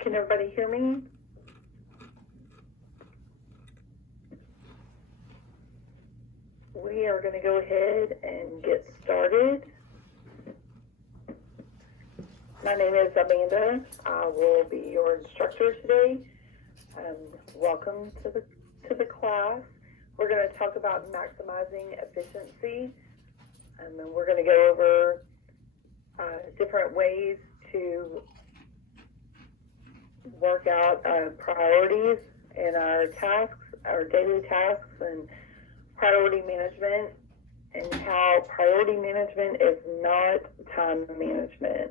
Can everybody hear me? We are going to go ahead and get started. My name is Amanda. I will be your instructor today. Welcome to the class. We're going to talk about maximizing efficiency, and then we're going to go over different ways to work out priorities in our tasks, our daily tasks, and priority management, and how priority management is not time management.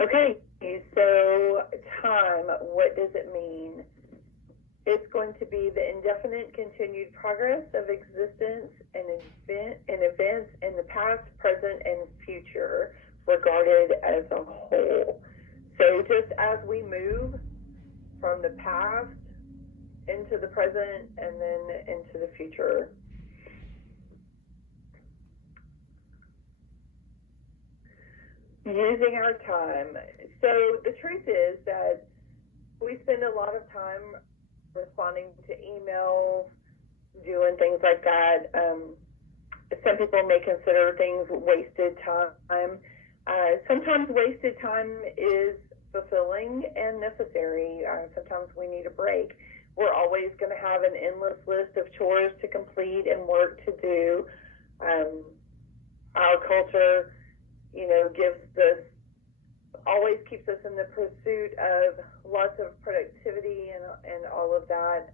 Okay, so time, what does it mean? It's going to be the indefinite continued progress of existence and events in the past, present, and future, regarded as a whole. So just as we move from the past into the present and then into the future. Using our time. So the truth is that we spend a lot of time responding to emails, doing things like that. Some people may consider things wasted time. Sometimes wasted time is fulfilling and necessary. Sometimes we need a break. We're always going to have an endless list of chores to complete and work to do. Our culture, always keeps us in the pursuit of lots of productivity and all of that.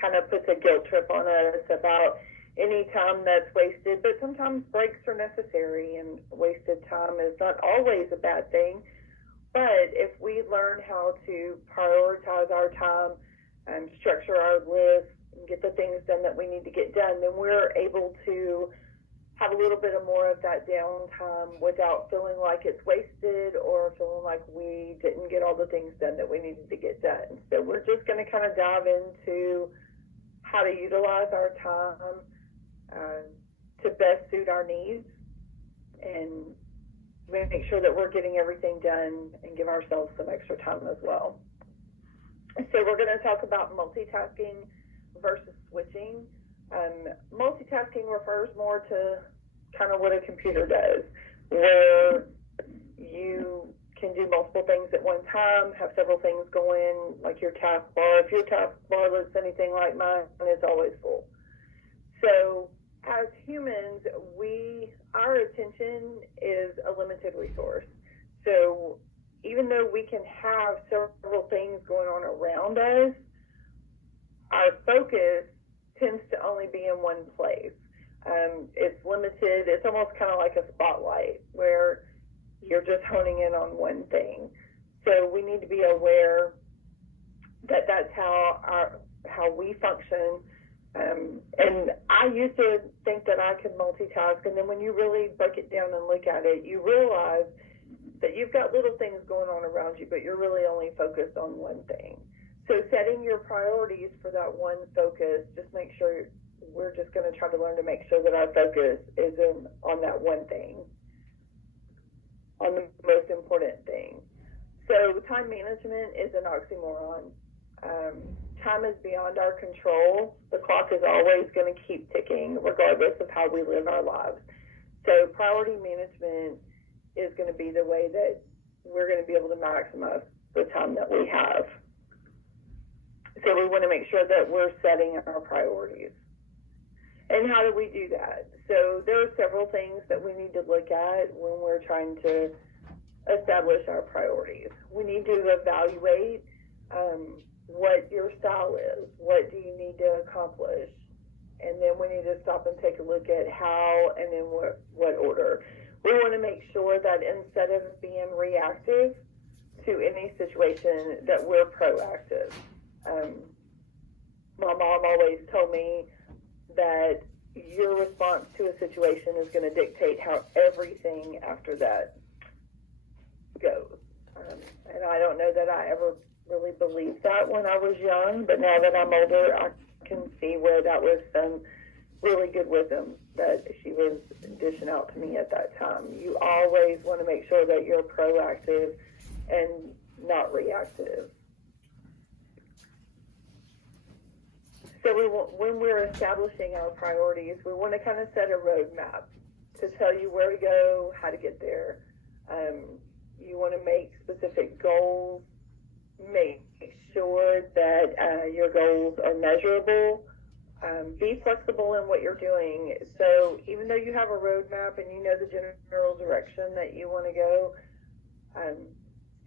Kind of puts a guilt trip on us about any time that's wasted, but sometimes breaks are necessary, and wasted time is not always a bad thing. But if we learn how to prioritize our time and structure our list and get the things done that we need to get done, then we're able to have a little bit of more of that downtime without feeling like it's wasted or feeling like we didn't get all the things done that we needed to get done. So we're just going to kind of dive into how to utilize our time to best suit our needs and make sure that we're getting everything done and give ourselves some extra time as well. So we're going to talk about multitasking versus switching. Multitasking refers more to kind of what a computer does, where you can do multiple things at one time, have several things going, like your taskbar. If your taskbar looks anything like mine, it's always full. So as humans, our attention is a limited resource. So even though we can have several things going on around us, our focus tends to only be in one place. It's limited. It's almost kind of like a spotlight where you're just honing in on one thing. So we need to be aware that that's how we function. And I used to think that I could multitask, and then when you really break it down and look at it, you realize that you've got little things going on around you, but you're really only focused on one thing. So setting your priorities for that one focus, just make sure we're just going to try to learn to make sure that our focus is on that one thing, on the most important thing. So time management is an oxymoron. Time is beyond our control. The clock is always going to keep ticking regardless of how we live our lives. So priority management is going to be the way that we're going to be able to maximize the time that we have. So we want to make sure that we're setting our priorities. And how do we do that? So there are several things that we need to look at when we're trying to establish our priorities. We need to evaluate what your style is. What do you need to accomplish? And then we need to stop and take a look at how and in what order. We want to make sure that instead of being reactive to any situation, that we're proactive. My mom always told me that your response to a situation is going to dictate how everything after that goes. And I don't know that I ever really believed that when I was young, but now that I'm older, I can see where that was some really good wisdom that she was dishing out to me at that time. You always want to make sure that you're proactive and not reactive. So when we're establishing our priorities, we want to kind of set a roadmap to tell you where to go, how to get there. You want to make specific goals, make sure that your goals are measurable. Be flexible in what you're doing. So even though you have a roadmap and you know the general direction that you want to go,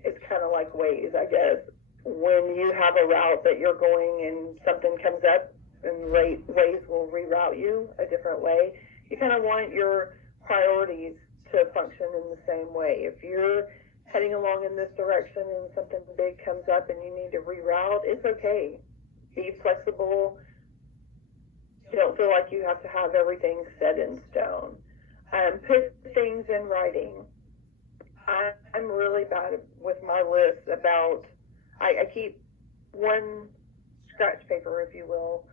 it's kind of like Waze, I guess. When you have a route that you're going and something comes up and Waze will reroute you a different way, you kind of want your priorities to function in the same way. If you're heading along in this direction and something big comes up and you need to reroute, it's okay. Be flexible. You don't feel like you have to have everything set in stone. Put things in writing. I'm really bad with my list about, I keep one scratch paper, if you will,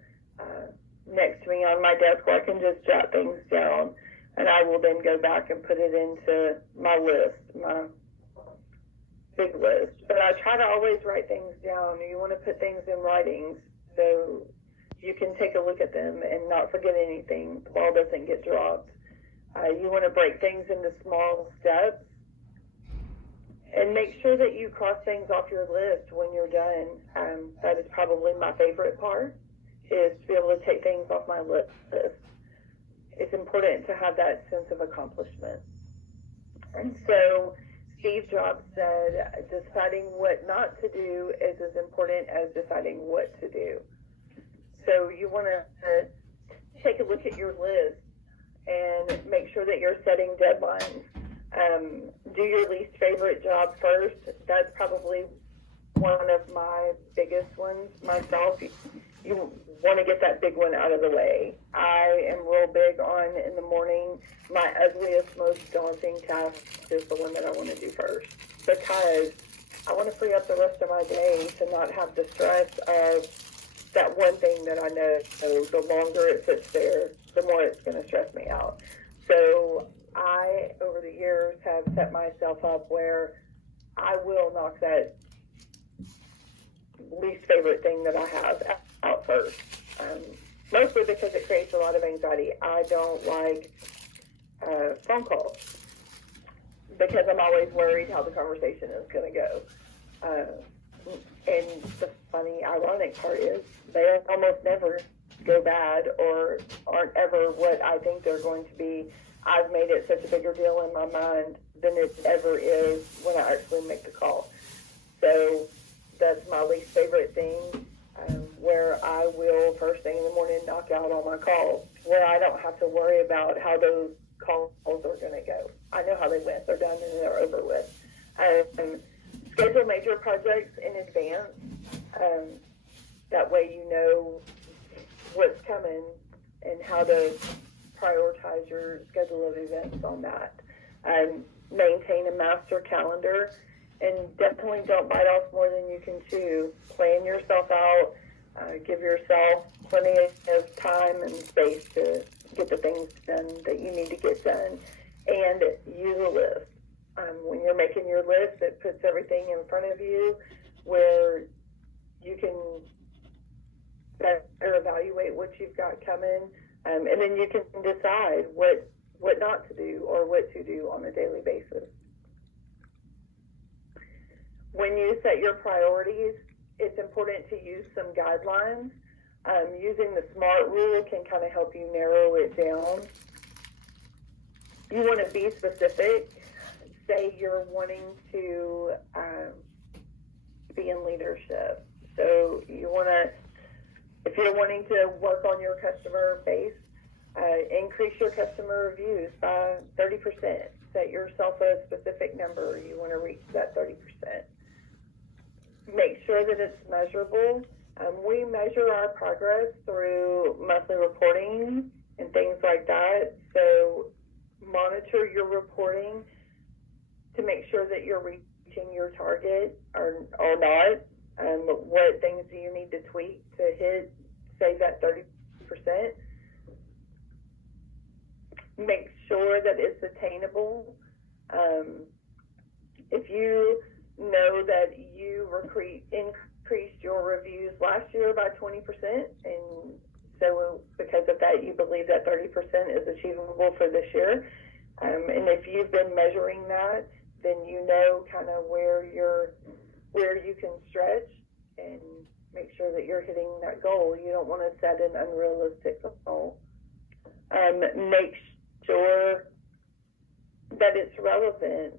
next to me on my desk where I can just jot things down, and I will then go back and put it into my list, my big list. But I try to always write things down. You want to put things in writing so you can take a look at them and not forget anything. The ball doesn't get dropped. You want to break things into small steps and make sure that you cross things off your list when you're done. That is probably my favorite part, is to be able to take things off my list. It's important to have that sense of accomplishment. And so Steve Jobs said, deciding what not to do is as important as deciding what to do. So you want to take a look at your list and make sure that you're setting deadlines. Do your least favorite job first. That's probably one of my biggest ones myself. You want to get that big one out of the way. I am real big on, in the morning, my ugliest, most daunting task is the one that I want to do first, because I want to free up the rest of my day to not have the stress of that one thing that I know. So the longer it sits there, the more it's going to stress me out. So I, over the years, have set myself up where I will knock that least favorite thing that I have out first. Mostly because it creates a lot of anxiety. I don't like phone calls because I'm always worried how the conversation is going to go. And the funny, ironic part is they almost never go bad or aren't ever what I think they're going to be. I've made it such a bigger deal in my mind than it ever is when I actually make the call. So that's my least favorite thing, where I will, first thing in the morning, knock out all my calls, where I don't have to worry about how those calls are going to go. I know how they went. They're done and they're over with. Schedule major projects in advance. That way you know what's coming and how to prioritize your schedule of events on that. Maintain a master calendar, and definitely don't bite off more than you can chew. Plan yourself out. Give yourself plenty of time and space to get the things done that you need to get done. And use a list. When you're making your list, it puts everything in front of you where you can better evaluate what you've got coming, and then you can decide what not to do or what to do on a daily basis. When you set your priorities, it's important to use some guidelines. Using the SMART rule can kind of help you narrow it down. You want to be specific. Say you're wanting to be in leadership. So you want to, if you're wanting to work on your customer base, increase your customer reviews by 30%. Set yourself a specific number. You want to reach that 30%. Make sure that it's measurable. We measure our progress through monthly reporting and things like that. So monitor your reporting to make sure that you're reaching your target or not. What things do you need to tweak to hit, say, that 30%? make sure that it's attainable. If you know that you increased your reviews last year by 20%, and so because of that, you believe that 30% is achievable for this year. And if you've been measuring that, then you know kind of where you can stretch and make sure that you're hitting that goal. You don't want to set an unrealistic goal. Make sure that it's relevant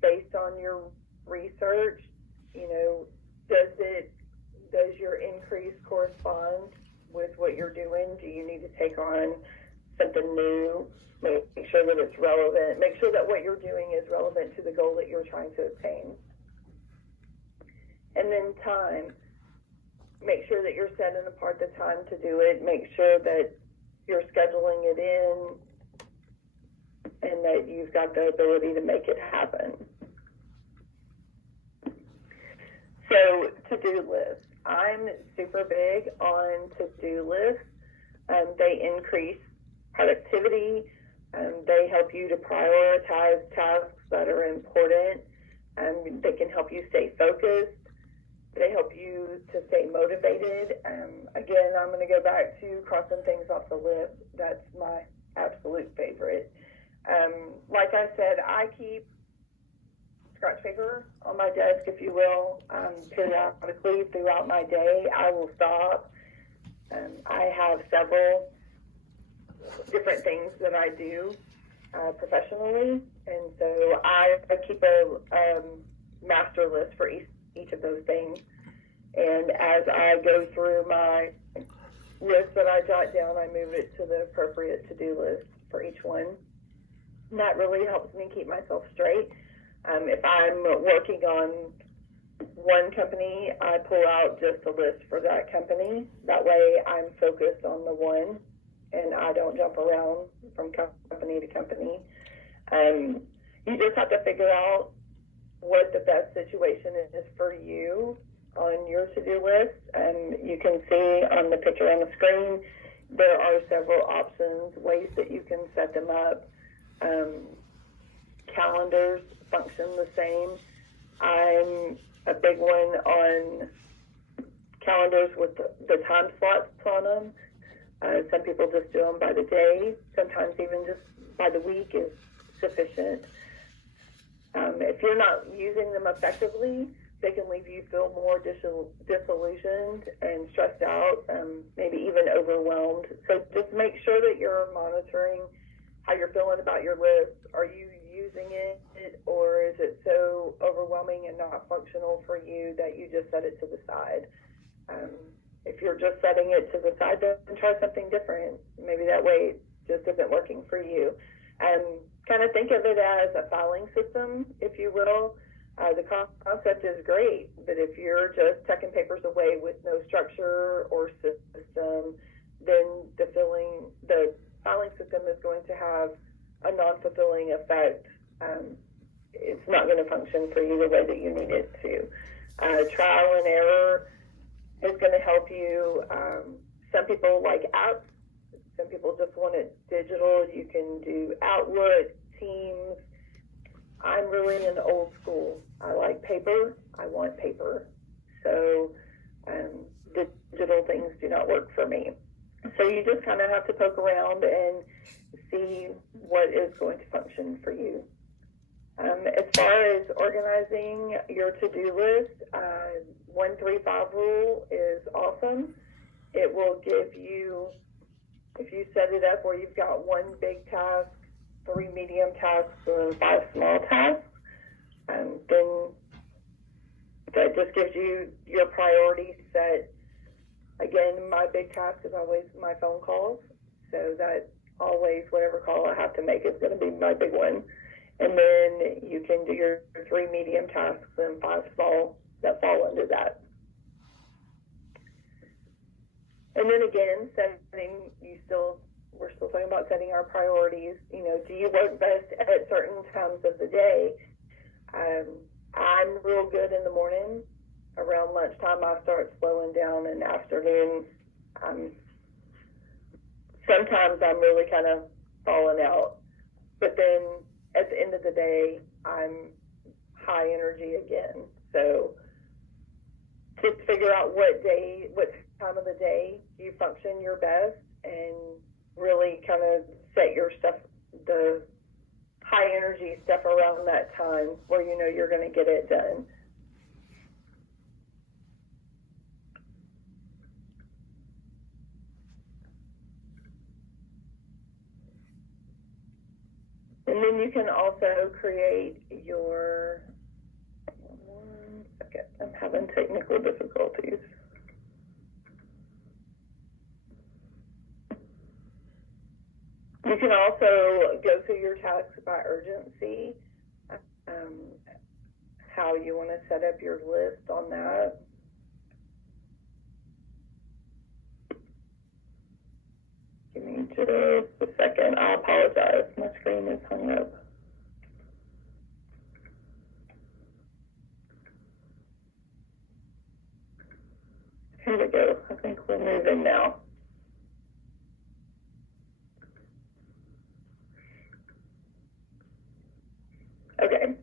based on your research. You know, does your increase correspond with what you're doing? Do you need to take on something new? Make sure that it's relevant. Make sure that what you're doing is relevant to the goal that you're trying to obtain. And then time. Make sure that you're setting apart the time to do it. Make sure that you're scheduling it in and that you've got the ability to make it happen. So, to-do lists. I'm super big on to-do lists. They increase productivity. They help you to prioritize tasks that are important. They can help you stay focused. They help you to stay motivated. Again, I'm going to go back to crossing things off the list. That's my absolute favorite. Like I said, I keep scratch paper on my desk, if you will, periodically throughout my day. I will stop. I have several different things that I do professionally, and so I keep a master list for each of those things. And as I go through my list that I jot down, I move it to the appropriate to-do list for each one. And that really helps me keep myself straight. If I'm working on one company, I pull out just a list for that company. That way I'm focused on the one and I don't jump around from company to company. You just have to figure out what the best situation is for you on your to-do list. You can see on the picture on the screen, there are several options, ways that you can set them up. Calendars function the same. I'm a big one on calendars with the time slots on them. Some people just do them by the day. Sometimes even just by the week is sufficient. If you're not using them effectively, they can leave you feel more disillusioned and stressed out, maybe even overwhelmed. So just make sure that you're monitoring how you're feeling about your list. Are you using it, or is it so overwhelming and not functional for you that you just set it to the side? If you're just setting it to the side, then try something different. Maybe that way it just isn't working for you. Kind of think of it as a filing system, if you will. The concept is great, but if you're just tucking papers away with no structure or system, then the filing system is going to have a non-fulfilling effect. It's not going to function for you the way that you need it to. Trial and error is going to help you. Some people like apps. Some people just want it digital. You can do Outlook, Teams. I'm really an old school. I like paper. I want paper. So digital things do not work for me. So you just kind of have to poke around and see what is going to function for you. As far as organizing your to-do list, 1-3-5 rule is awesome. It will give you, if you set it up where you've got 1 big task, 3 medium tasks, and 5 small tasks, then that just gives you your priorities set. Again, my big task is always my phone calls, so that always whatever call I have to make is going to be my big one. And then you can do your 3 medium tasks and 5 small that fall under that. And then again, we're still talking about setting our priorities. You know, do you work best at certain times of the day? I'm real good in the morning. Around lunchtime, I start slowing down. In the afternoon, sometimes I'm really kind of fallen out. But then at the end of the day, I'm high energy again. So just figure out what time of the day you function your best, and really kind of set your stuff, the high energy stuff around that time where you know you're going to get it done. And then you can also create your, one second, I'm having technical difficulties. You can also go through your tasks by urgency, how you want to set up your list on that. Give me just a second. I apologize. My screen is hung up. Here we go. I think we're moving now. Okay.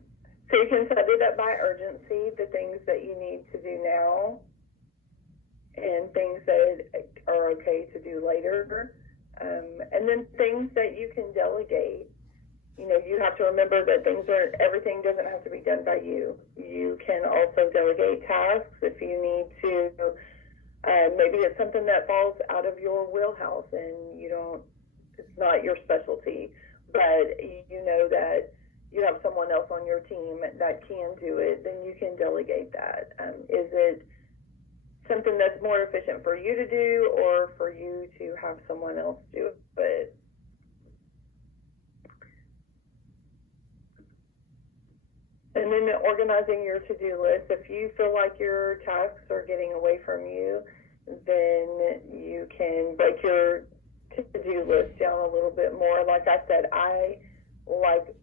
So you can set it up by urgency, the things that you need to do now and things that are okay to do later. And then things that you can delegate. You know, you have to remember that everything doesn't have to be done by you. You can also delegate tasks if you need to. Maybe it's something that falls out of your wheelhouse and it's not your specialty, but you know that you have someone else on your team that can do it, then you can delegate that. Is it something that's more efficient for you to do, or for you to have someone else do it? And then organizing your to-do list. If you feel like your tasks are getting away from you, then you can break your to-do list down a little bit more. Like I said, I like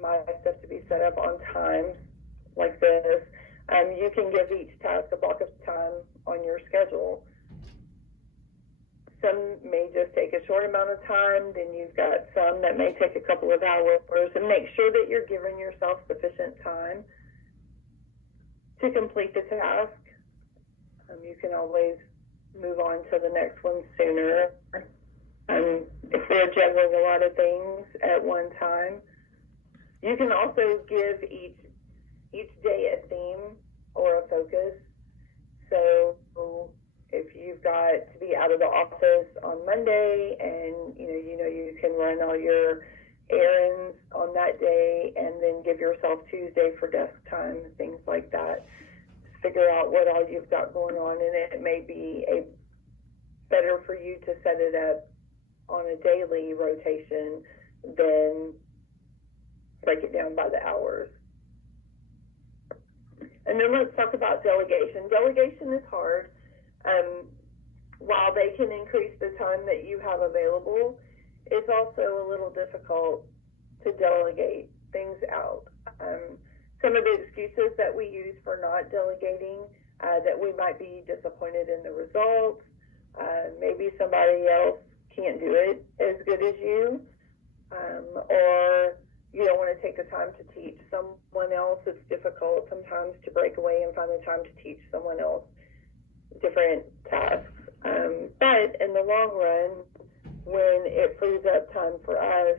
my stuff to be set up on times like this. You can give each task a block of time on your schedule. Some may just take a short amount of time, then you've got some that may take a couple of hours, and make sure that you're giving yourself sufficient time to complete the task. You can always move on to the next one sooner. If we're juggling a lot of things at one time, you can also give each day a theme or a focus. So if you've got to be out of the office on Monday and you know you can run all your errands on that day, and then give yourself Tuesday for desk time and things like that. Just figure out what all you've got going on, and it may be better for you to set it up on a daily rotation than break it down by the hours. And then let's talk about delegation. Delegation is hard. While they can increase the time that you have available, it's also a little difficult to delegate things out. Some of the excuses that we use for not delegating, that we might be disappointed in the results, maybe somebody else can't do it as good as you, or you don't want to take the time to teach someone else. It's difficult sometimes to break away and find the time to teach someone else different tasks. But in the long run, when it frees up time for us,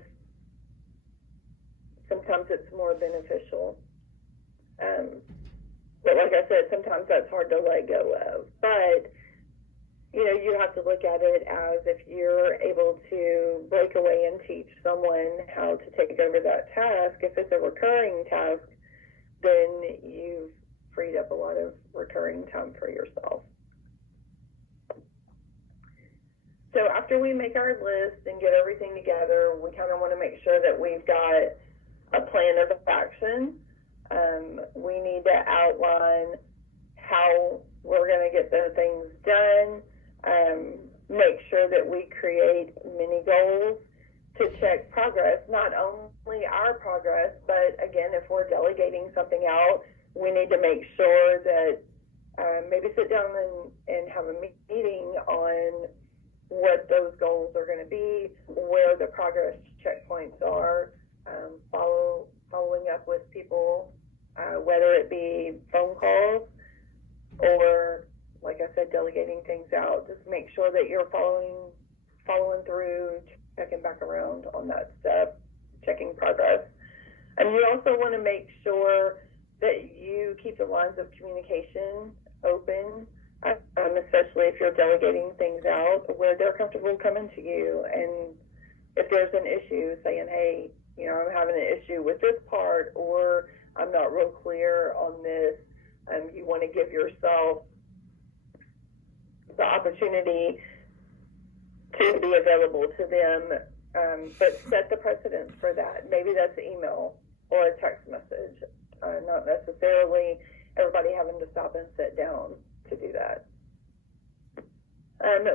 sometimes it's more beneficial. But like I said, sometimes that's hard to let go of. But you have to look at it as, if you're able to break away and teach someone how to take over that task, if it's a recurring task, then you've freed up a lot of recurring time for yourself. So after we make our list and get everything together, we kind of want to make sure that we've got a plan of action. We need to outline how we're going to get the things done. Make sure that we create mini goals to check progress, not only our progress, but again, if we're delegating something out, we need to make sure that maybe sit down and have a meeting on what those goals are going to be, where the progress checkpoints are, following up with people, whether it be phone calls or, like I said, delegating things out. Just make sure that you're following through, checking back around on that stuff, checking progress. And you also want to make sure that you keep the lines of communication open, especially if you're delegating things out, where they're comfortable coming to you. And if there's an issue, saying, hey, I'm having an issue with this part, or I'm not real clear on this, you want to give yourself the opportunity to be available to them, but set the precedence for that. Maybe that's email or a text message, not necessarily everybody having to stop and sit down to do that.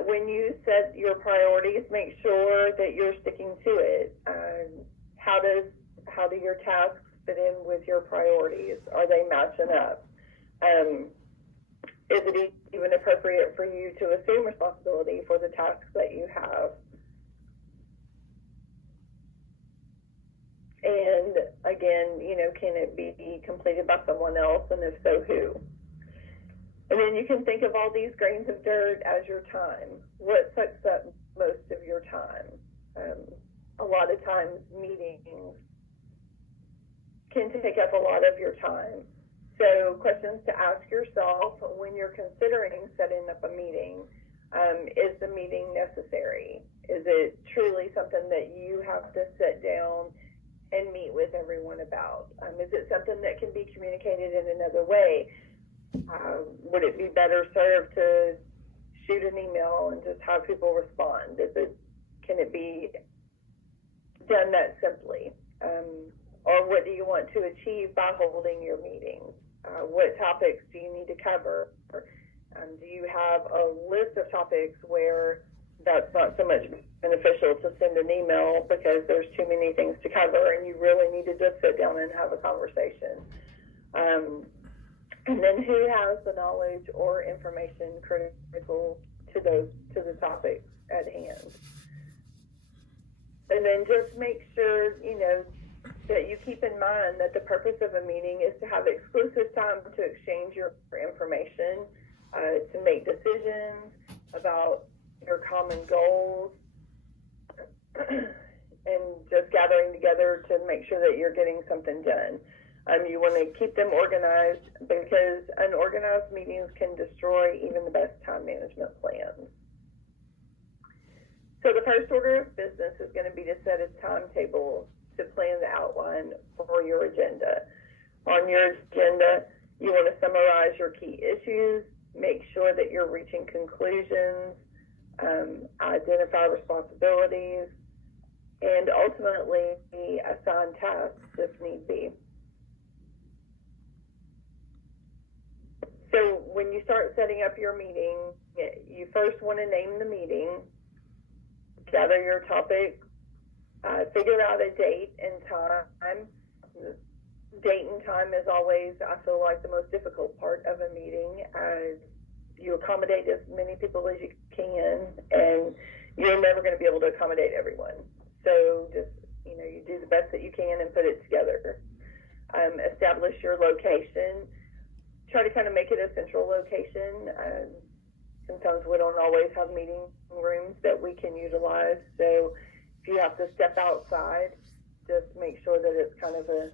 When you set your priorities, make sure that you're sticking to it. How do your tasks fit in with your priorities? Are they matching up? Is it even appropriate for you to assume responsibility for the tasks that you have? And again, can it be completed by someone else, and if so, who? And then you can think of all these grains of dirt as your time. What sucks up most of your time? A lot of times meetings can take up a lot of your time. So questions to ask yourself when you're considering setting up a meeting. Is the meeting necessary? Is it truly something that you have to sit down and meet with everyone about? Is it something that can be communicated in another way? Would it be better served to shoot an email and just have people respond? Can it be done that simply? Or what do you want to achieve by holding your meetings? What topics do you need to cover? Do you have a list of topics where that's not so much beneficial to send an email because there's too many things to cover and you really need to just sit down and have a conversation? And then who has the knowledge or information critical to the topics at hand? And then just make sure, that you keep in mind that the purpose of a meeting is to have exclusive time to exchange your information, to make decisions about your common goals, and just gathering together to make sure that you're getting something done. You want to keep them organized, because unorganized meetings can destroy even the best time management plans. So the first order of business is going to be to set a timetable to plan the outline for your agenda. On your agenda, you want to summarize your key issues, make sure that you're reaching conclusions, identify responsibilities, and ultimately assign tasks if need be. So when you start setting up your meeting, you first want to name the meeting, gather your topic, figure out a date and time. Date and time is always, I feel like, the most difficult part of a meeting. You accommodate as many people as you can, and you're never going to be able to accommodate everyone. So just, you do the best that you can and put it together. Establish your location. Try to kind of make it a central location. Sometimes we don't always have meeting rooms that we can utilize. So if you have to step outside, just make sure that it's kind of a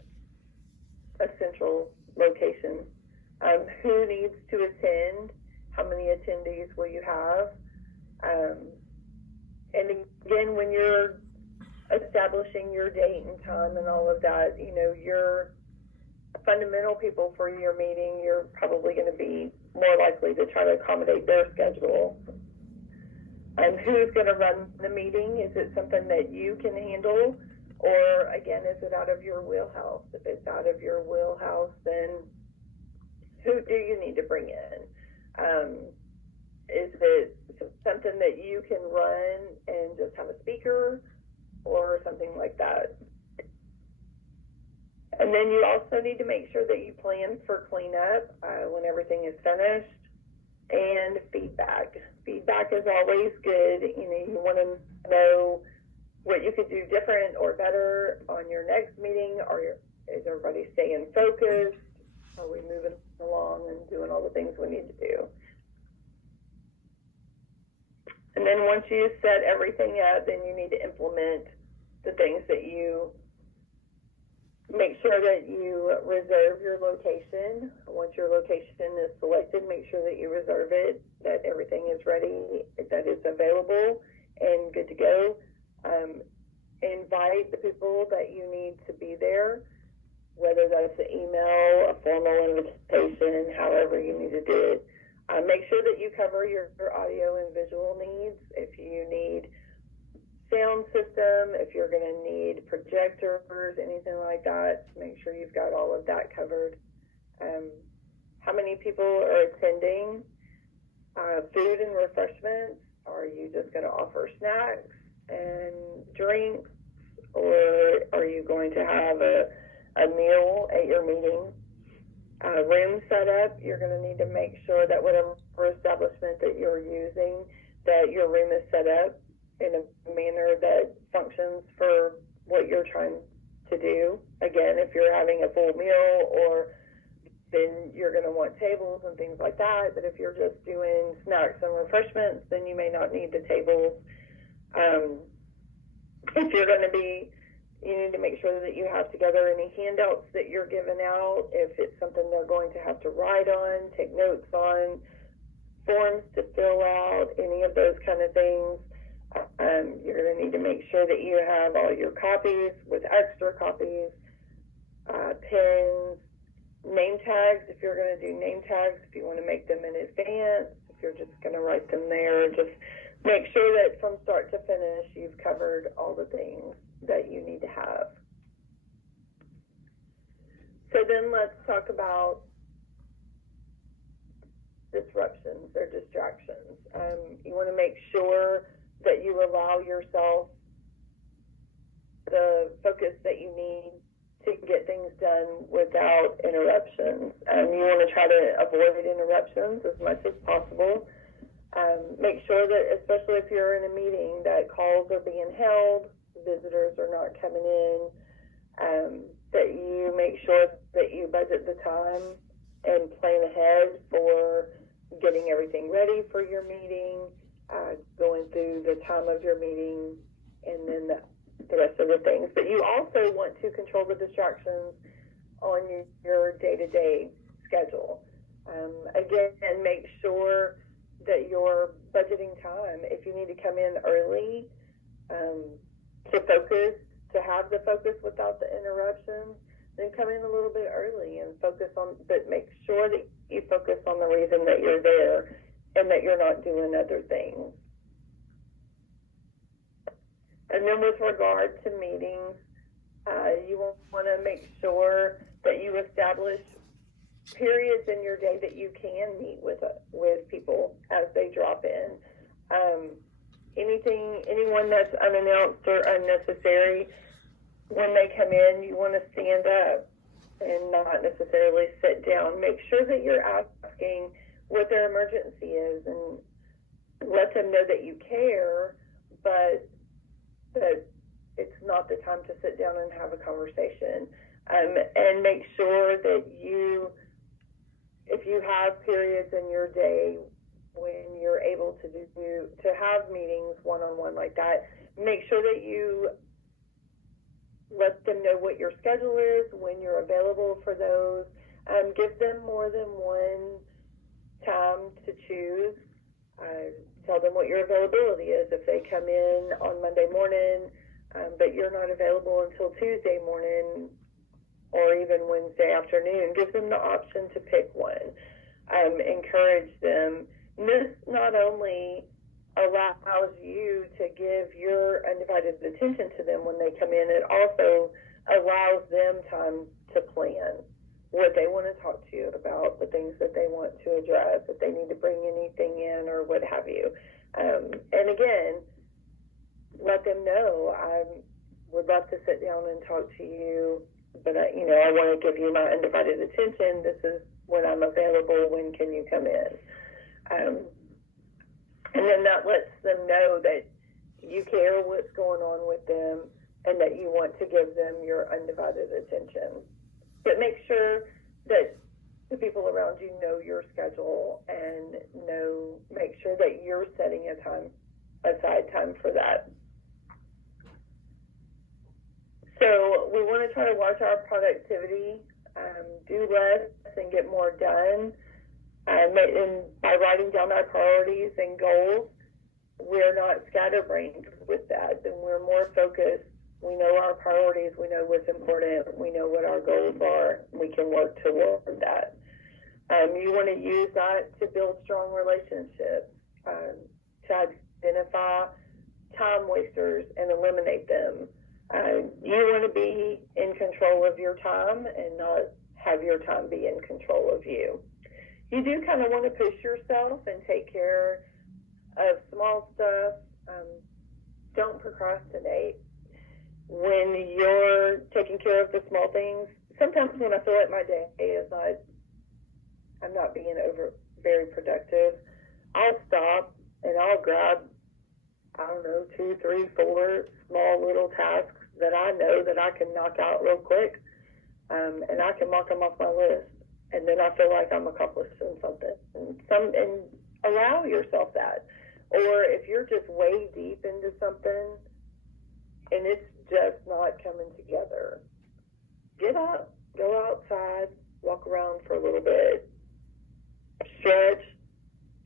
central location. Who needs to attend? How many attendees will you have? And again, when you're establishing your date and time and all of that, your fundamental people for your meeting, you're probably going to be more likely to try to accommodate their schedule. And who's going to run the meeting? Is it something that you can handle? Or, again, is it out of your wheelhouse? If it's out of your wheelhouse, then who do you need to bring in? Is it something that you can run and just have a speaker or something like that? And then you also need to make sure that you plan for cleanup when everything is finished, and feedback. feedback is always good. You want to know what you could do different or better on your next meeting. Is everybody staying focused? Are we moving along and doing all the things we need to do? And then once you set everything up, then you need to implement the things that you make sure that you reserve your location. Once your location is selected, make sure that you reserve it, that everything is ready, that it's available and good to go. Invite the people that you need to be there, whether that's an email, a formal invitation, however you need to do it. Make sure that you cover your audio and visual needs. If you need sound system, if you're going to need projectors, anything like that, make sure you've got all of that covered. How many people are attending? Food and refreshments. Are you just going to offer snacks and drinks, or are you going to have a meal at your meeting? Room setup, you're going to need to make sure that whatever establishment that you're using, that your room is set up in a manner that functions for what you're trying to do. Again, if you're having a full meal, then you're going to want tables and things like that. But if you're just doing snacks and refreshments, then you may not need the tables. If you're going to be, you need to make sure that you have together any handouts that you're giving out. If it's something they're going to have to write on, take notes on, forms to fill out, any of those kind of things. You're going to need to make sure that you have all your copies with extra copies, pens, name tags, if you're going to do name tags, if you want to make them in advance, if you're just going to write them there, just make sure that from start to finish you've covered all the things that you need to have. So then let's talk about disruptions or distractions. You want to make sure that you allow yourself the focus that you need to get things done without interruptions. You want to try to avoid interruptions as much as possible. Make sure that, especially if you're in a meeting, that calls are being held, visitors are not coming in, that you make sure that you budget the time and plan ahead for getting everything ready for your meeting, going through the time of your meeting, and then the rest of the things. But you also want to control the distractions on your day-to-day schedule. Again, make sure that you're budgeting time. If you need to come in early to focus, to have the focus without the interruptions, then come in a little bit early and focus on, but make sure that you focus on the reason that you're there and that you're not doing other things. And then with regard to meetings, you want to make sure that you establish periods in your day that you can meet with people as they drop in. Anyone that's unannounced or unnecessary, when they come in, you want to stand up and not necessarily sit down. Make sure that you're asking what their emergency is and let them know that you care, but that it's not the time to sit down and have a conversation. And make sure that if you have periods in your day when you're able to have meetings one-on-one like that, make sure that you let them know what your schedule is, when you're available for those. Give them more than one time to choose. Tell them what your availability is. If they come in on Monday morning, but you're not available until Tuesday morning or even Wednesday afternoon, give them the option to pick one. Encourage them. This not only allows you to give your undivided attention to them when they come in, it also allows them time to plan what they want to talk to you about, the things that they want to address, if they need to bring anything in or what have you. And again, let them know, I would love to sit down and talk to you, but I want to give you my undivided attention. This is when I'm available. When can you come in? And then that lets them know that you care what's going on with them and that you want to give them your undivided attention. But make sure that the people around you know your schedule and make sure that you're setting aside time for that. So we want to try to watch our productivity, do less and get more done. And by writing down our priorities and goals, we're not scatterbrained with that, and we're more focused. We know our priorities, we know what's important, we know what our goals are, we can work toward that. You want to use that to build strong relationships, to identify time wasters and eliminate them. You want to be in control of your time and not have your time be in control of you. You do kind of want to push yourself and take care of small stuff. Don't procrastinate. When you're taking care of the small things, sometimes when I feel like my day is I'm not being very productive, I'll stop and I'll grab, 2, 3, 4 small little tasks that I know that I can knock out real quick, and I can mark them off my list. And then I feel like I'm accomplishing something. And allow yourself that. Or if you're just way deep into something and it's just not coming together, get up, go outside, walk around for a little bit, stretch,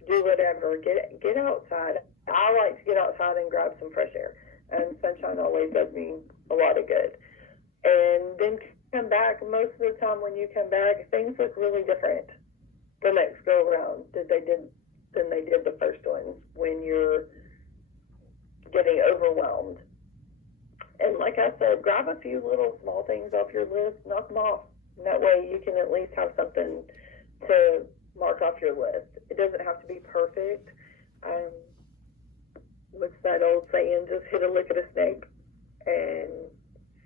do whatever. Get outside. I like to get outside and grab some fresh air. And sunshine always does me a lot of good. And then come back. Most of the time when you come back, things look really different the next go around than they did the first one when you're getting overwhelmed. And like I said, grab a few little small things off your list, knock them off. And that way you can at least have something to mark off your list. It doesn't have to be perfect. What's that old saying? Just hit a lick at a snake and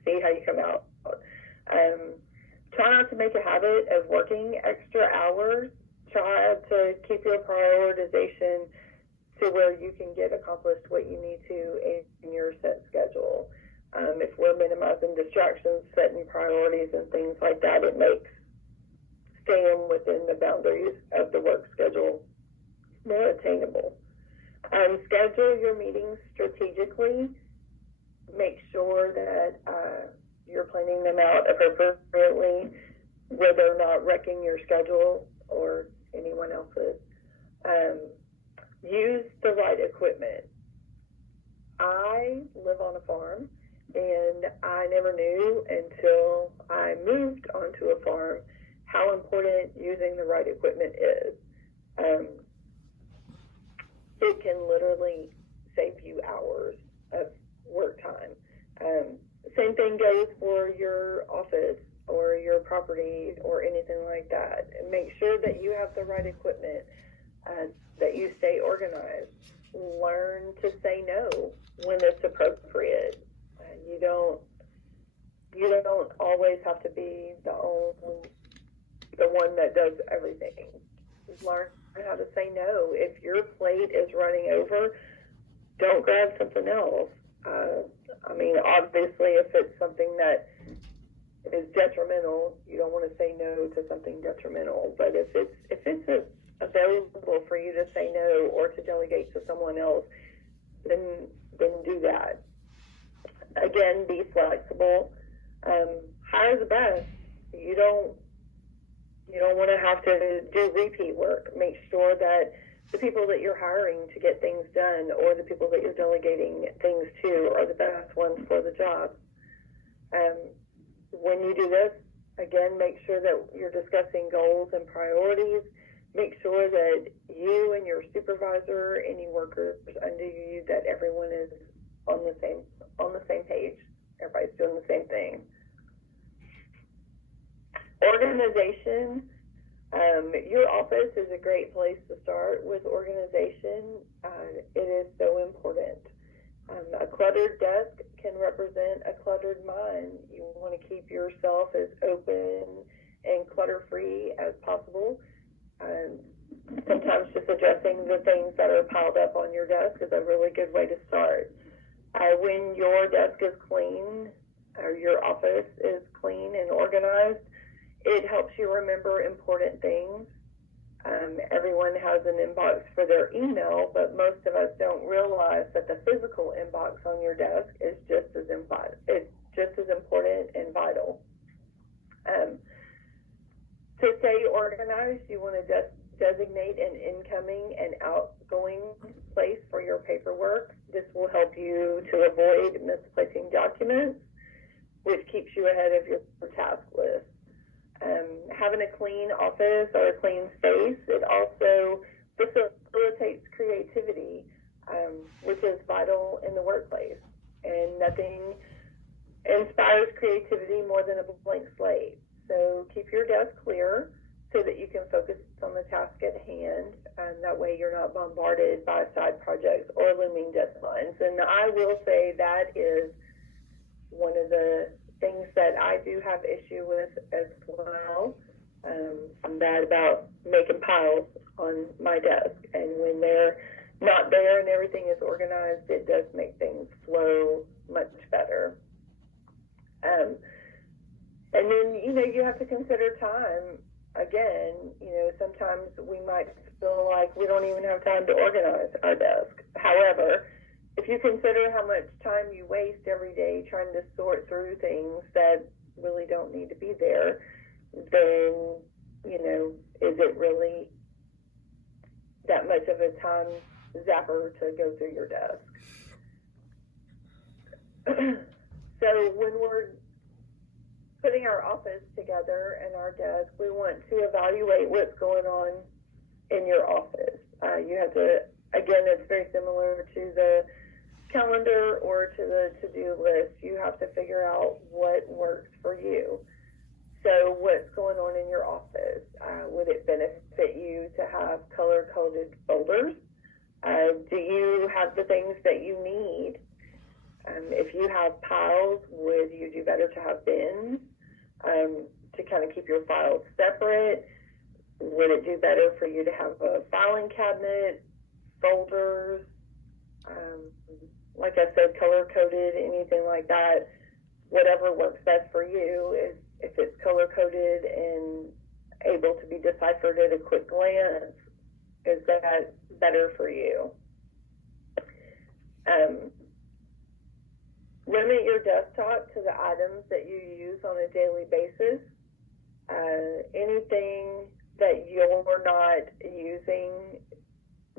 see how you come out. Try not to make a habit of working extra hours. Try to keep your prioritization to where you can get accomplished what you need to in your set schedule. If we're minimizing distractions, setting priorities and things like that, it makes staying within the boundaries of the work schedule more attainable. Schedule your meetings strategically. Make sure that you're planning them out appropriately, where they're not wrecking your schedule or anyone else's. Use the right equipment. I live on a farm, and I never knew until I moved onto a farm how important using the right equipment is. It can literally save you hours of work time. Same thing goes for your office or your property or anything like that. Make sure that you have the right equipment, that you stay organized. Learn to say no when it's appropriate. You don't always have to be the one that does everything. Learn how to say no. If your plate is running over, don't grab something else. Obviously, if it's something that is detrimental, you don't want to say no to something detrimental. But if it's available for you to say no or to delegate to someone else, then do that. Again, be flexible. Hire the best. You don't want to have to do repeat work. Make sure that the people that you're hiring to get things done or the people that you're delegating things to are the best ones for the job. When you do this, again, make sure that you're discussing goals and priorities. Make sure that you and your supervisor, any workers under you, that everyone is on the same page. Everybody's doing the same thing. Organization. Your office is a great place to start with organization. It is so important. A cluttered desk can represent a cluttered mind. You want to keep yourself as open and clutter-free as possible. Sometimes just address organizing the things that are piled up on your desk is a really good way to start. When your desk is clean, or your office is clean and organized, it helps you remember important things. Everyone has an inbox for their email, but most of us don't realize that the physical inbox on your desk is just as important and vital. To stay organized, you want to designate an incoming and outgoing place for your paperwork. This will help you to avoid misplacing documents, which keeps you ahead of your task list. Having a clean office or a clean space, it also facilitates creativity, which is vital in the workplace. And nothing inspires creativity more than a blank slate. So keep your desk clear so that you can focus on the task at hand, and that way you're not bombarded by side projects or looming deadlines. And I will say that is one of the things that I do have issue with as well. I'm bad about making piles on my desk, and when they're not there and everything is organized, it does make things flow much better. And then, you have to consider time. Again, sometimes we might feel like we don't even have time to organize our desk. However, if you consider how much time you waste every day trying to sort through things that really don't need to be there, then, is it really that much of a time zapper to go through your desk? So when we're putting our office together and our desk, we want to evaluate what's going on in your office. You have to, again, it's very similar to the calendar or to the to-do list. You have to figure out what works for you. So what's going on in your office? Would it benefit you to have color-coded folders? Do you have the things that you need? If you have piles, would you do better to have bins to kind of keep your files separate? Would it do better for you to have a filing cabinet, folders, like I said, color-coded, anything like that? Whatever works best for you. If it's color-coded and able to be deciphered at a quick glance, is that better for you? Limit your desktop to the items that you use on a daily basis. Anything that you're not using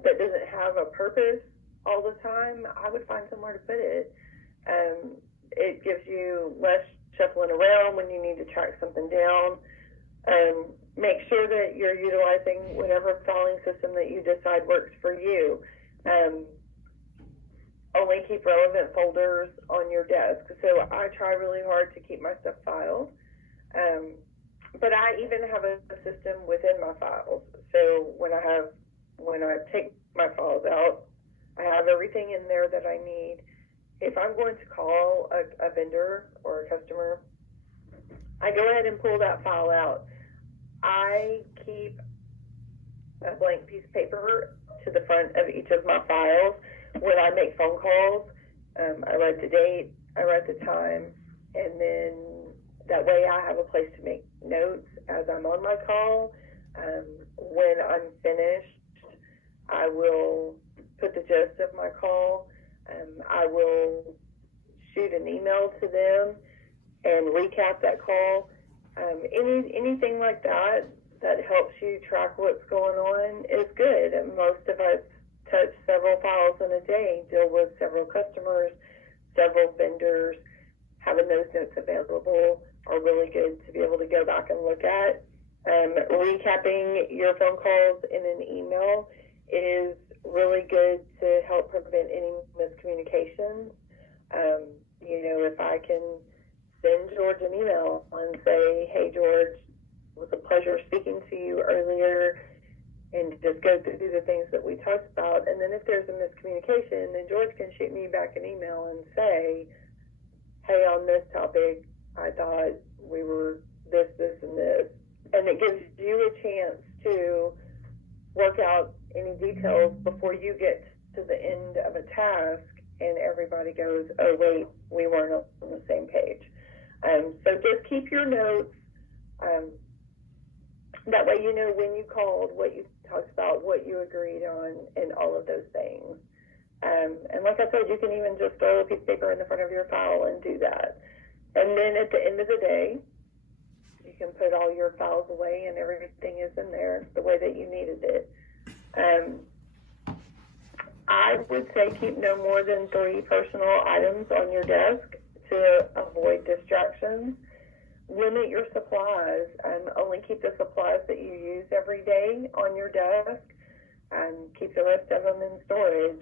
that doesn't have a purpose all the time, I would find somewhere to put it. It gives you less shuffling around when you need to track something down. Make sure that you're utilizing whatever filing system that you decide works for you. Only keep relevant folders on your desk. So I try really hard to keep my stuff filed. But I even have a system within my files. So when I take my files out, I have everything in there that I need. If I'm going to call a vendor or a customer, I go ahead and pull that file out. I keep a blank piece of paper to the front of each of my files. When I make phone calls, I write the date, I write the time, and then that way I have a place to make notes as I'm on my call. When I'm finished, I will put the gist of my call. I will shoot an email to them and recap that call. Anything like that helps you track what's going on is good. And most of us touch several files in a day, deal with several customers, several vendors. Having those notes available are really good to be able to go back and look at. Recapping your phone calls in an email is really good to help prevent any miscommunications. If I can send George an email and say, hey, George, it was a pleasure speaking to you earlier, and just go through the things that we talked about. And then if there's a miscommunication, then George can shoot me back an email and say, hey, on this topic, I thought we were this, and this. And it gives you a chance to work out any details before you get to the end of a task and everybody goes, oh, wait, we weren't on the same page. So just keep your notes. That way you know when you called, what you talked about, what you agreed on, and all of those things. And like I said, you can even just throw a piece of paper in the front of your file and do that. And then at the end of the day, you can put all your files away and everything is in there the way that you needed it. I would say keep no more than 3 personal items on your desk to avoid distractions. Limit your supplies. Only keep the supplies that you use every day on your desk, and keep the rest of them in storage.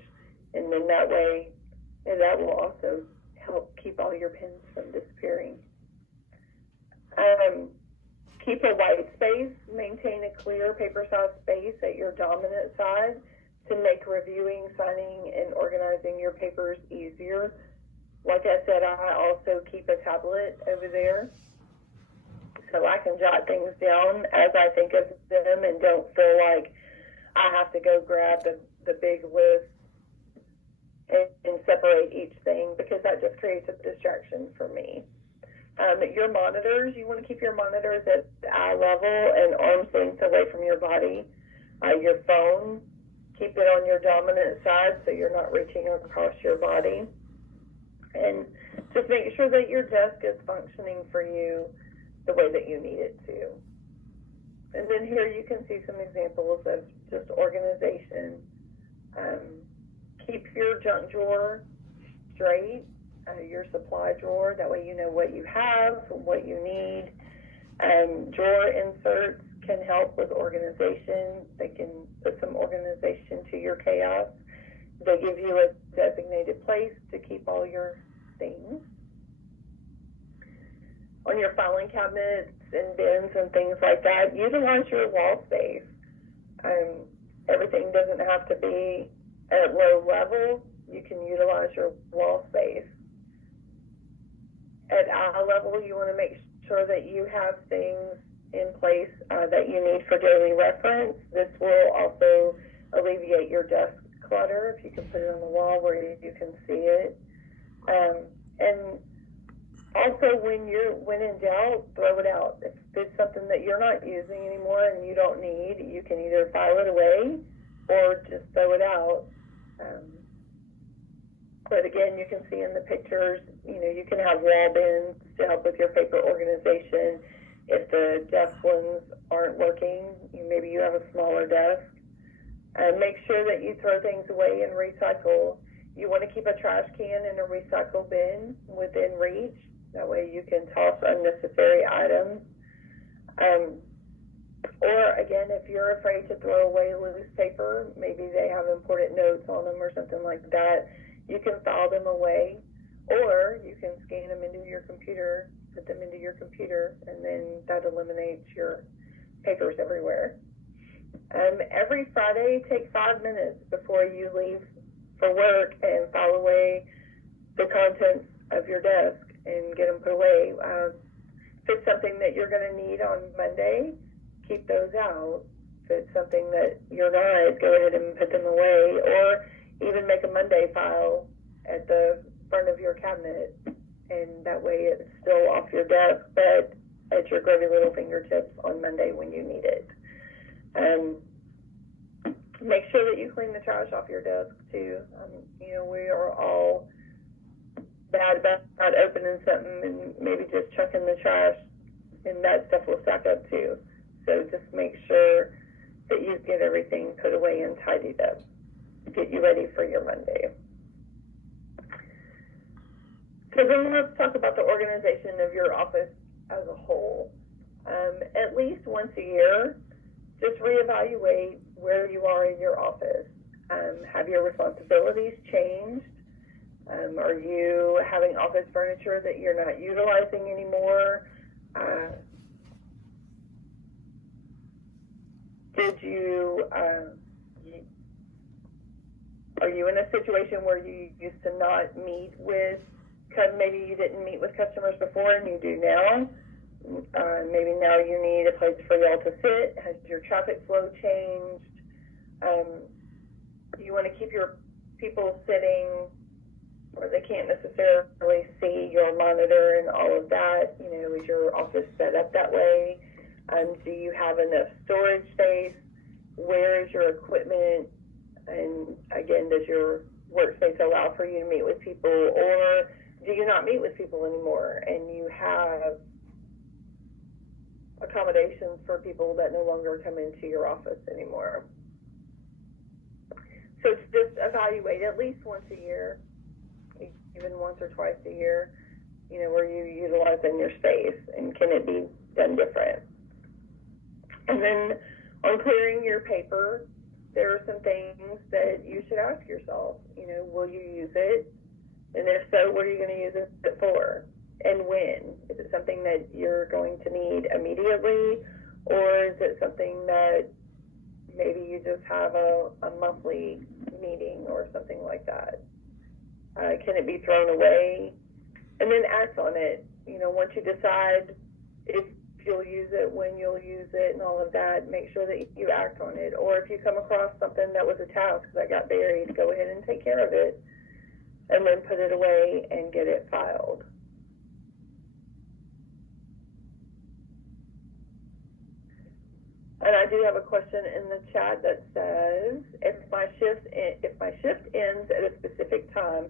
And then that way, and that will also help keep all your pens from disappearing. Keep a white space. Maintain a clear paper-sized space at your dominant side to make reviewing, signing, and organizing your papers easier. Like I said, I also keep a tablet over there so I can jot things down as I think of them and don't feel like I have to go grab the big list and separate each thing, because that just creates a distraction for me. Your monitors, you want to keep your monitors at eye level and arm's length away from your body. Your phone, keep it on your dominant side so you're not reaching across your body. And just make sure that your desk is functioning for you the way that you need it to. And then here you can see some examples of just organization. Keep your junk drawer straight, your supply drawer, that way you know what you have, what you need. Drawer inserts can help with organization. They can put some organization to your chaos. They give you a designated place to keep all your things. On your filing cabinets and bins and things like that, utilize your wall space. Everything doesn't have to be at low level. You can utilize your wall space. At eye level, you want to make sure that you have things in place that you need for daily reference. This will also alleviate your desk clutter if you can put it on the wall where you can see it. And also, when in doubt, throw it out. If it's something that you're not using anymore and you don't need, you can either file it away or just throw it out. But again, you can see in the pictures, you can have wall bins to help with your paper organization. If the desk ones aren't working, maybe you have a smaller desk. Make sure that you throw things away and recycle. You want to keep a trash can and a recycle bin within reach. That way you can toss unnecessary items. Or again, if you're afraid to throw away loose paper, maybe they have important notes on them or something like that, you can file them away, or you can scan them into your computer, put them into your computer, and then that eliminates your papers everywhere. Every Friday, take 5 minutes before you leave for work and file away the contents of your desk and get them put away. If it's something that you're going to need on Monday, keep those out. If it's something that you're not, go ahead and put them away, or even make a Monday file at the front of your cabinet, and that way it's still off your desk, but at your grubby little fingertips on Monday when you need it. Make sure that you clean the trash off your desk too. We are all bad about opening something and maybe just chucking the trash, and that stuff will stack up too. So just make sure that you get everything put away and tidied up to get you ready for your Monday. So then let's talk about the organization of your office as a whole. At least once a year, just reevaluate where you are in your office. Have your responsibilities changed? Are you having office furniture that you're not utilizing anymore? Are you in a situation where you used to not meet with, maybe you didn't meet with customers before and you do now? Maybe now you need a place for y'all to sit. Has your traffic flow changed? You want to keep your people sitting where they can't necessarily see your monitor and all of that. Is your office set up that way? Do you have enough storage space? Where is your equipment? And again, does your workspace allow for you to meet with people, or do you not meet with people anymore and you have accommodations for people that no longer come into your office anymore? So just evaluate at least once a year, even once or twice a year, where you utilizing your space, and can it be done different? And then on clearing your paper, there are some things that you should ask yourself. Will you use it? And if so, what are you going to use it for? And when? Is it something that you're going to need immediately, or is it something that maybe you just have a monthly meeting or something like that? Can it be thrown away? And then act on it. Once you decide if you'll use it, when you'll use it, and all of that, make sure that you act on it. Or if you come across something that was a task that got buried, go ahead and take care of it, and then put it away and get it filed. And I do have a question in the chat that says, if my shift ends at a specific time,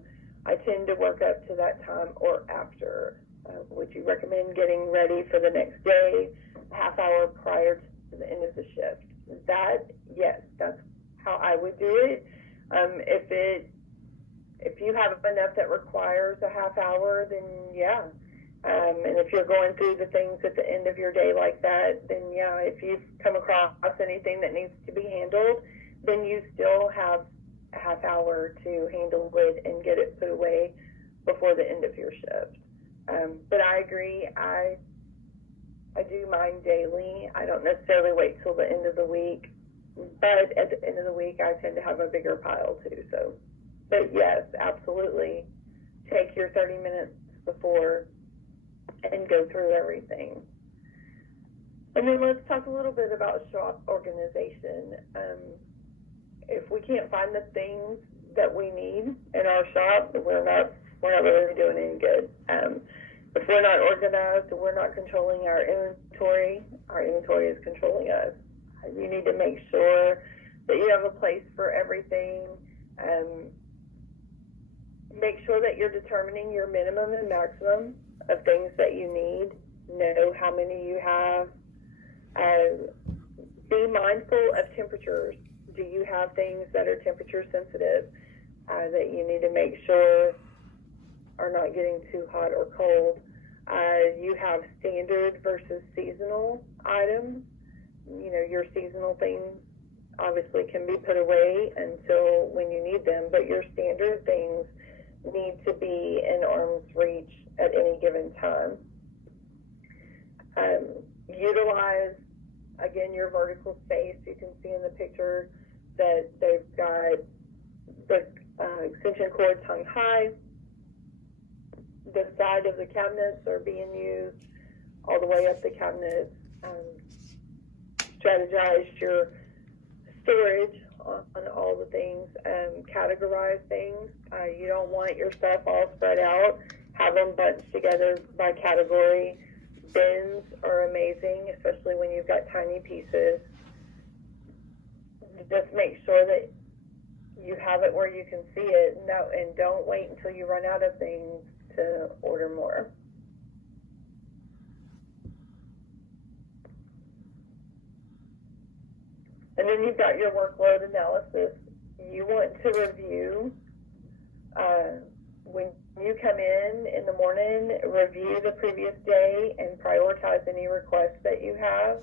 I tend to work up to that time or after. Would you recommend getting ready for the next day, a half hour prior to the end of the shift? Yes, that's how I would do it. If you have enough that requires a half hour, then yeah. And if you're going through the things at the end of your day like that, then yeah, if you've come across anything that needs to be handled, then you still have a half hour to handle it and get it put away before the end of your shift. But I agree, I do mine daily. I don't necessarily wait till the end of the week, but at the end of the week, I tend to have a bigger pile too. So, but yes, absolutely, take your 30 minutes before and go through everything. And then let's talk a little bit about shop organization. If we can't find the things that we need in our shop, we're not really doing any good. If we're not organized, we're not controlling our inventory. Our inventory is controlling us. You need to make sure that you have a place for everything. Make sure that you're determining your minimum and maximum of things that you need. Know how many you have. Be mindful of temperatures. Do you have things that are temperature sensitive that you need to make sure are not getting too hot or cold? You have standard versus seasonal items. Your seasonal things obviously can be put away until when you need them, but your standard things need to be in arm's reach at any given time. Utilize, again, your vertical space. You can see in the picture that they've got the extension cords hung high. The side of the cabinets are being used all the way up the cabinets. Strategize your storage on all the things. Categorize things. You don't want your stuff all spread out. Have them bunched together by category. Bins are amazing, especially when you've got tiny pieces. Just make sure that you have it where you can see it, and don't wait until you run out of things to order more. And then you've got your workload analysis. You want to review when you come in the morning, review the previous day and prioritize any requests that you have.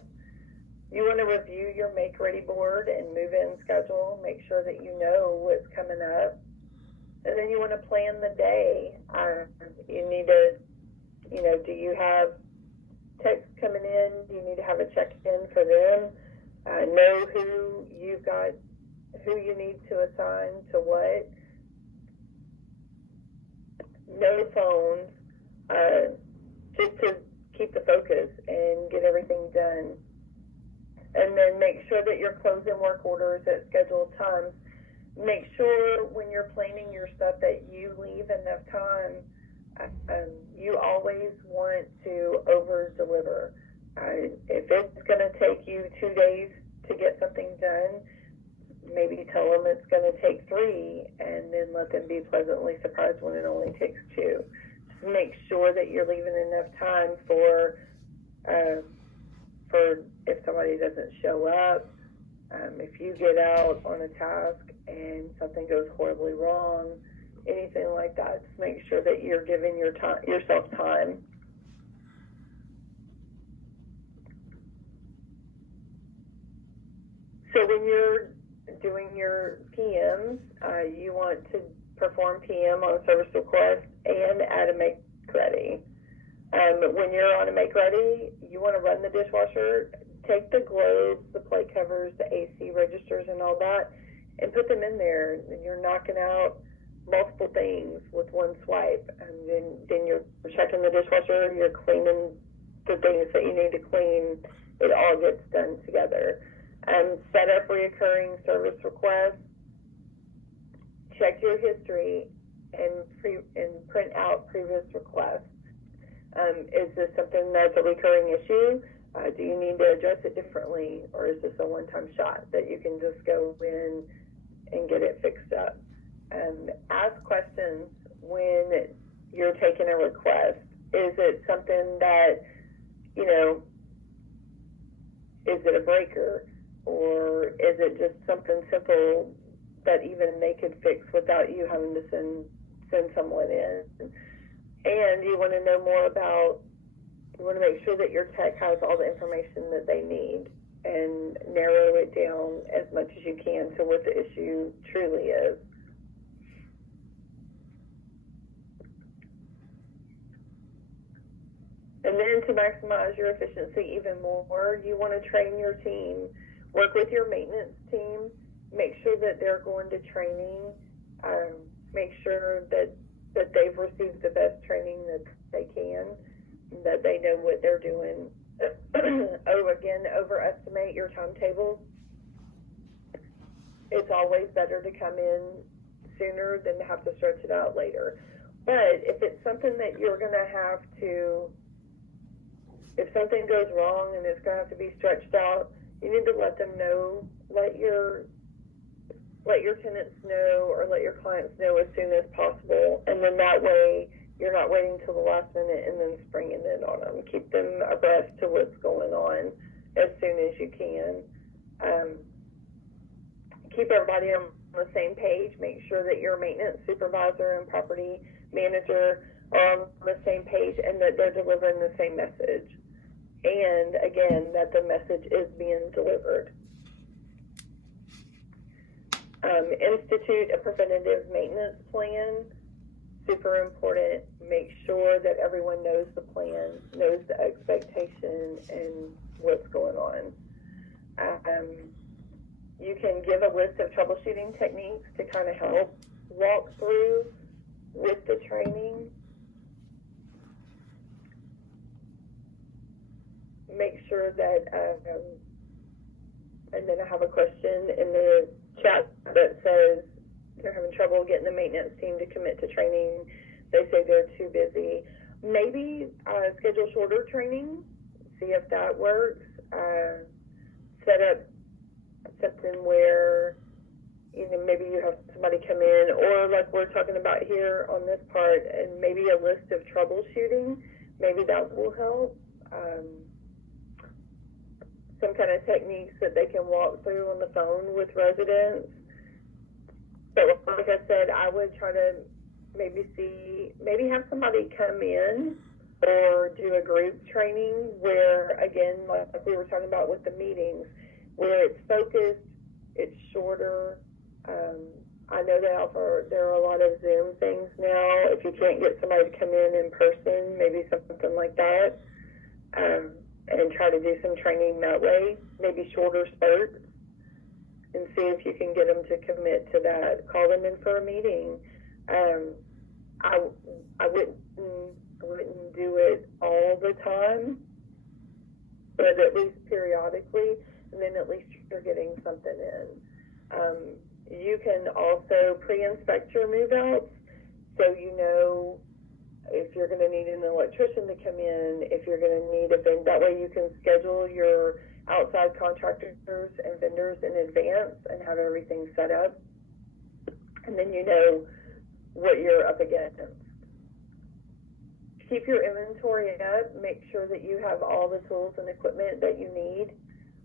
You want to review your make-ready board and move-in schedule, make sure that you know what's coming up. And then you want to plan the day. You need to, do you have texts coming in? Do you need to have a check-in for them? Know who you need to assign to what. No phones, just to keep the focus and get everything done. And then make sure that you're closing work orders at scheduled times. Make sure when you're planning your stuff that you leave enough time. You always want to over-deliver. If it's going to take you 2 days to get something done, maybe tell them it's going to take 3, and then let them be pleasantly surprised when it only takes 2. Just make sure that you're leaving enough time for if somebody doesn't show up, if you get out on a task and something goes horribly wrong, anything like that. Just make sure that you're giving yourself time. So when you're doing your PMs, you want to perform PM on service request and add a make ready. When you're on a make ready, you want to run the dishwasher, take the globes, the plate covers, the AC registers, and all that, and put them in there. And you're knocking out multiple things with one swipe, and then you're checking the dishwasher, you're cleaning the things that you need to clean. It all gets done together. Set up reoccurring service requests, check your history, and print out previous requests. Is this something that's a recurring issue? Do you need to address it differently, or is this a one-time shot that you can just go in and get it fixed up? Ask questions when you're taking a request. Is it something that, is it a breaker? Or is it just something simple that even they could fix without you having to send someone in? And you want to know more about, you want to make sure that your tech has all the information that they need and narrow it down as much as you can to what the issue truly is. And then to maximize your efficiency even more, you want to train your team. Work with your maintenance team. Make sure that they're going to training. Make sure that they've received the best training that they can, that they know what they're doing. Overestimate your timetable. It's always better to come in sooner than to have to stretch it out later. But if it's something that you're going to have to, if something goes wrong and it's going to have to be stretched out, you need to let them know, let your tenants know, or let your clients know as soon as possible, and then that way you're not waiting till the last minute and then springing it on them. Keep them abreast to what's going on as soon as you can. Keep everybody on the same page. Make sure that your maintenance supervisor and property manager are on the same page and that they're delivering the same message. And again, that the message is being delivered. Institute a preventative maintenance plan. Super important. Make sure that everyone knows the plan, knows the expectation, and what's going on. You can give a list of troubleshooting techniques to kind of help walk through with the training. Make sure that, and then I have a question in the chat that says they're having trouble getting the maintenance team to commit to training. They say they're too busy. Maybe schedule shorter training, see if that works. Set up something where, maybe you have somebody come in, or like we're talking about here on this part, and maybe a list of troubleshooting. Maybe that will help. Some kind of techniques that they can walk through on the phone with residents. But like I said, I would try to maybe have somebody come in or do a group training where, again, like we were talking about with the meetings, where it's focused, it's shorter. I know there are a lot of Zoom things now. If you can't get somebody to come in person, maybe something like that. And try to do some training that way, maybe shorter spurts, and see if you can get them to commit to that. Call them in for a meeting. I wouldn't do it all the time, but at least periodically, and then at least you're getting something in. You can also pre-inspect your move-outs, so you know if you're going to need an electrician to come in, if you're going to need a vendor. That way you can schedule your outside contractors and vendors in advance and have everything set up. And then you know what you're up against. Keep your inventory up. Make sure that you have all the tools and equipment that you need.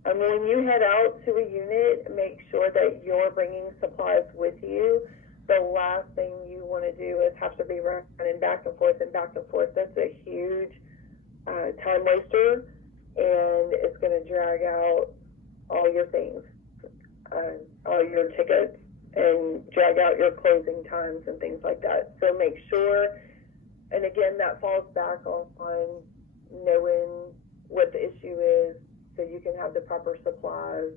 When you head out to a unit, make sure that you're bringing supplies with you. The last thing you want to do is have to be running back and forth and back and forth. That's a huge time waster, and it's going to drag out all your things, all your tickets, and drag out your closing times and things like that. So make sure, and again, that falls back on knowing what the issue is so you can have the proper supplies.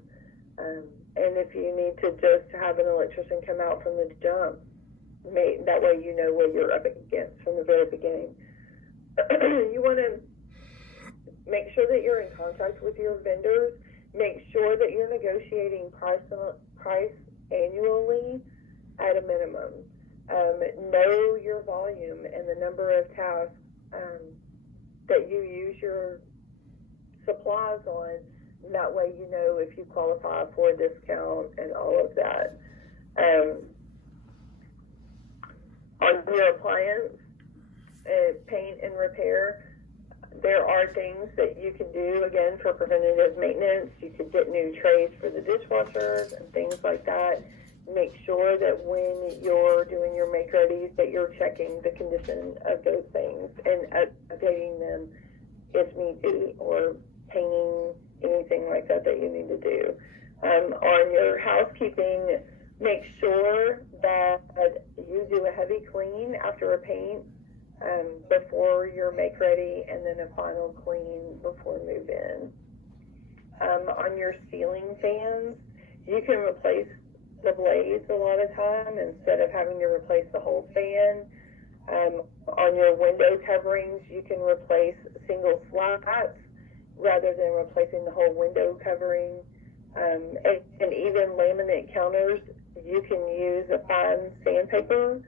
And if you need to just have an electrician come out from the jump, that way you know what you're up against from the very beginning. You want to make sure that you're in contact with your vendors. Make sure that you're negotiating price annually at a minimum. Know your volume and the number of tasks that you use your supplies on. And that way you know if you qualify for a discount and all of that. On your appliance, paint and repair, there are things that you can do, again, for preventative maintenance. You could get new trays for the dishwashers and things like that. Make sure that when you're doing your make-readies that you're checking the condition of those things and updating them if need be, or painting, anything like that that you need to do. On your housekeeping, make sure that you do a heavy clean after a paint before your make ready, and then a final clean before move in. On your ceiling fans, you can replace the blades a lot of time instead of having to replace the whole fan. On your window coverings, you can replace single slats rather than replacing the whole window covering. And even laminate counters, you can use a fine sandpaper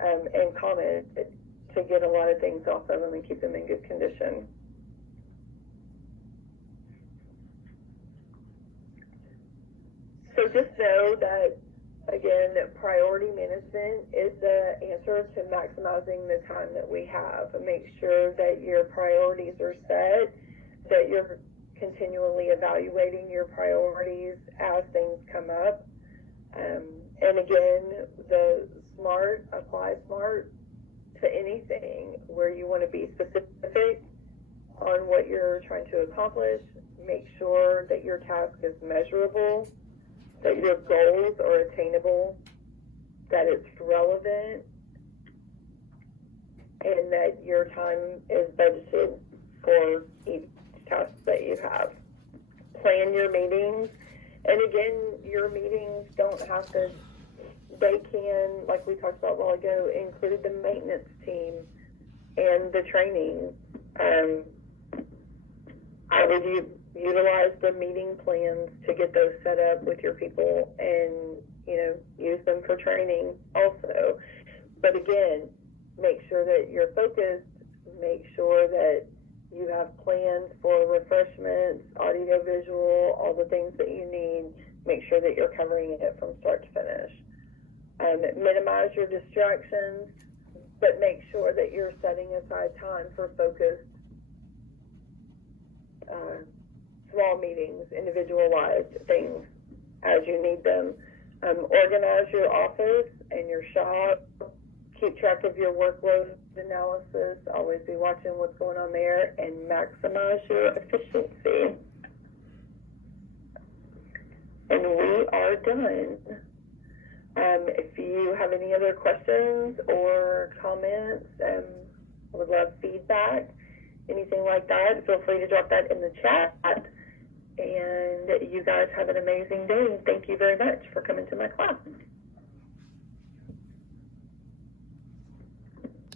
and comb it to get a lot of things off of them and keep them in good condition. So just know that, again, priority management is the answer to maximizing the time that we have. Make sure that your priorities are set, that you're continually evaluating your priorities as things come up. And again, the SMART, apply SMART to anything where you want to be specific on what you're trying to accomplish. Make sure that your task is measurable, that your goals are attainable, that it's relevant, and that your time is budgeted for each task that you have. Plan your meetings, and again, your meetings don't have to, they can, like we talked about a while ago, include the maintenance team and the training. I would utilize the meeting plans to get those set up with your people and, use them for training also. But again, make sure that you're focused, make sure that you have plans for refreshments, audio, visual, all the things that you need. Make sure that you're covering it from start to finish. Minimize your distractions, but make sure that you're setting aside time for focused small meetings, individualized things as you need them. Organize your office and your shop. Keep track of your workload analysis. Always be watching what's going on there, and maximize your efficiency. And we are done. If you have any other questions or comments, I would love feedback, anything like that, feel free to drop that in the chat. And you guys have an amazing day. Thank you very much for coming to my class.